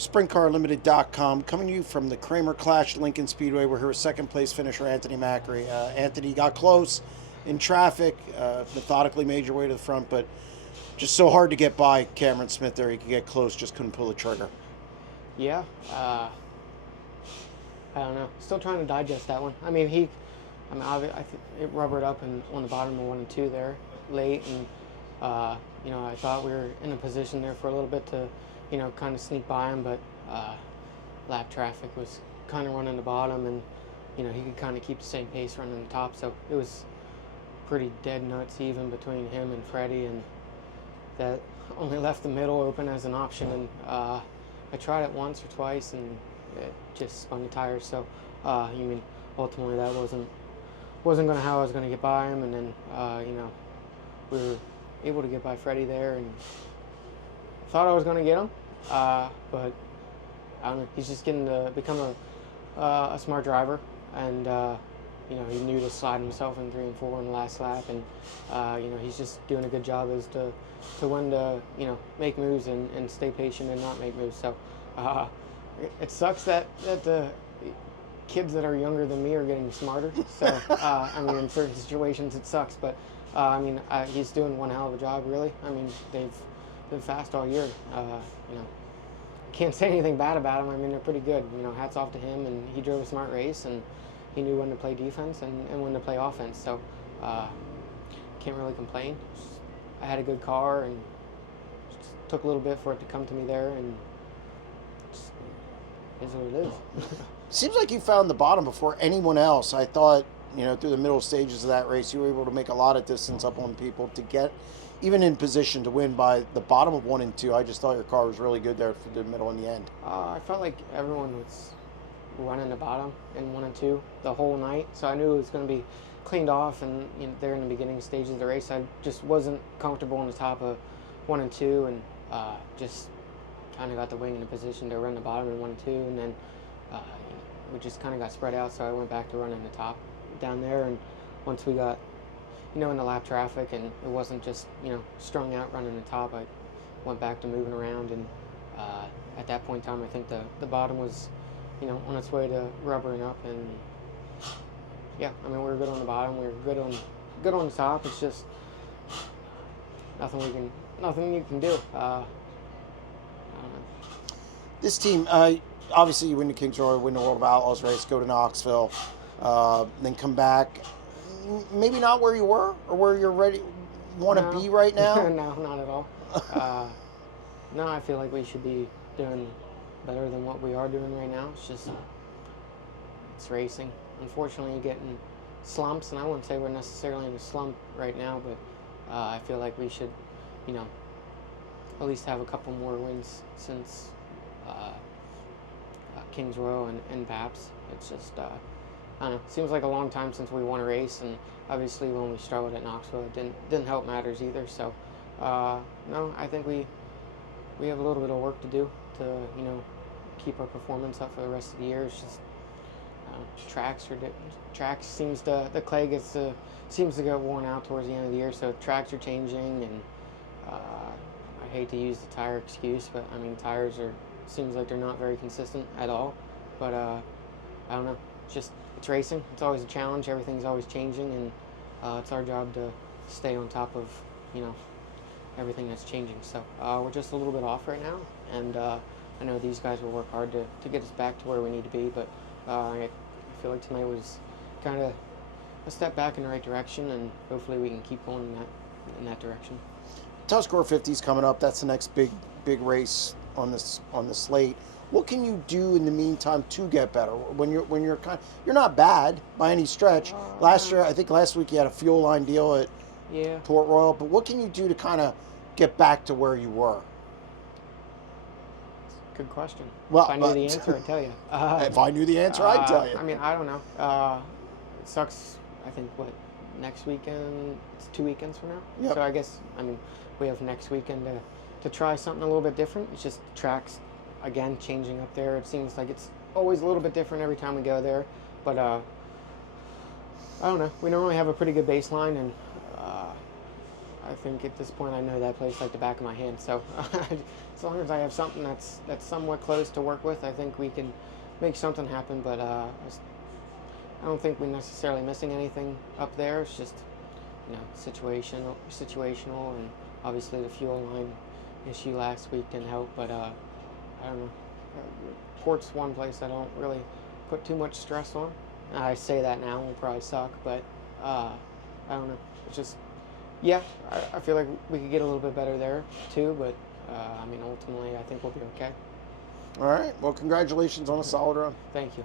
SprintCarLimited.com, coming to you from the Kramer Klash Lincoln Speedway. We're here with second place finisher Anthony Macri. Anthony got close in traffic, methodically made your way to the front, but just so hard to get by Cameron Smith there. He could get close, just couldn't pull the trigger. Yeah, I don't know. Still trying to digest that one. I mean, it rubbered up on the bottom of 1 and 2 there late, and I thought we were in a position there for a little bit to, kind of sneak by him, but lap traffic was kind of running the bottom, and he could kind of keep the same pace running the top, so it was pretty dead nuts even between him and Freddie, and that only left the middle open as an option, and I tried it once or twice, and it just spun the tires. So ultimately that wasn't going to how I was going to get by him, and then we were able to get by Freddie there, and thought I was going to get him, but I don't know. He's just getting to become a smart driver, and he knew to slide himself in 3 and 4 in the last lap, and he's just doing a good job as to when to make moves and stay patient and not make moves. So it sucks that the kids that are younger than me are getting smarter. So in certain situations it sucks, but he's doing one hell of a job, really. I mean, they've been fast all year. Can't say anything bad about them. I mean, they're pretty good. Hats off to him, and he drove a smart race, and he knew when to play defense and when to play offense. So can't really complain. I had a good car, and just took a little bit for it to come to me there, and just is what it is. Seems like you found the bottom before anyone else. I thought, through the middle stages of that race, you were able to make a lot of distance up on people to get even in position to win by the bottom of 1 and 2. I just thought your car was really good there for the middle and the end. I felt like everyone was running the bottom in 1 and 2 the whole night, so I knew it was going to be cleaned off, and there in the beginning stages of the race, I just wasn't comfortable on the top of 1 and 2, and just kind of got the wing in a position to run the bottom in 1 and 2, and then we just kind of got spread out, so I went back to running the top down there, and once we got in the lap traffic and it wasn't just strung out running the top, I went back to moving around, and at that point in time I think the bottom was on its way to rubbering up, and yeah, we were good on the bottom, we were good on the top. It's just nothing you can do. I don't know. This team, obviously you win the Kings Royal, win the World of Outlaws race, go to Knoxville, then come back. Maybe not where you were or where you're want to be right now? No, not at all. No, I feel like we should be doing better than what we are doing right now. It's racing. Unfortunately, you get in slumps, and I wouldn't say we're necessarily in a slump right now, but I feel like we should, at least have a couple more wins since Kings Royal and Paps. It's just, I don't know, seems like a long time since we won a race, and obviously when we struggled at Knoxville, it didn't help matters either. So, no, I think we have a little bit of work to do to, keep our performance up for the rest of the year. It's just tracks seems to, the clay seems to get worn out towards the end of the year, so tracks are changing, and I hate to use the tire excuse, but tires seems like they're not very consistent at all. But I don't know, it's racing. It's always a challenge. Everything's always changing, and it's our job to stay on top of everything that's changing. So we're just a little bit off right now, and I know these guys will work hard to get us back to where we need to be, but I feel like tonight was kind of a step back in the right direction, and hopefully we can keep going in that direction. Tuscarora 50 is coming up. That's the next big race on the slate. What can you do in the meantime to get better? When you're not bad by any stretch. Last week you had a fuel line deal at Port Royal, but what can you do to kind of get back to where you were? Good question. Well, if I knew the answer, I'd tell you. If I knew the answer, I'd tell you. I don't know. It sucks. I think next weekend? It's 2 weekends from now. Yep. So I guess we have next weekend to try something a little bit different. It's just tracks again changing up there. It seems like it's always a little bit different every time we go there. But I don't know. We normally have a pretty good baseline, and I think at this point I know that place like the back of my hand. So as long as I have something that's somewhat close to work with, I think we can make something happen. But I don't think we're necessarily missing anything up there. It's just, you know, situational, and obviously the fuel line issue last week didn't help. But I don't know. Port's one place I don't really put too much stress on. I say that now, we'll probably suck, but I don't know. It's just, yeah, I feel like we could get a little bit better there too, but I mean, ultimately, I think we'll be okay. All right. Well, congratulations on a solid run. Thank you.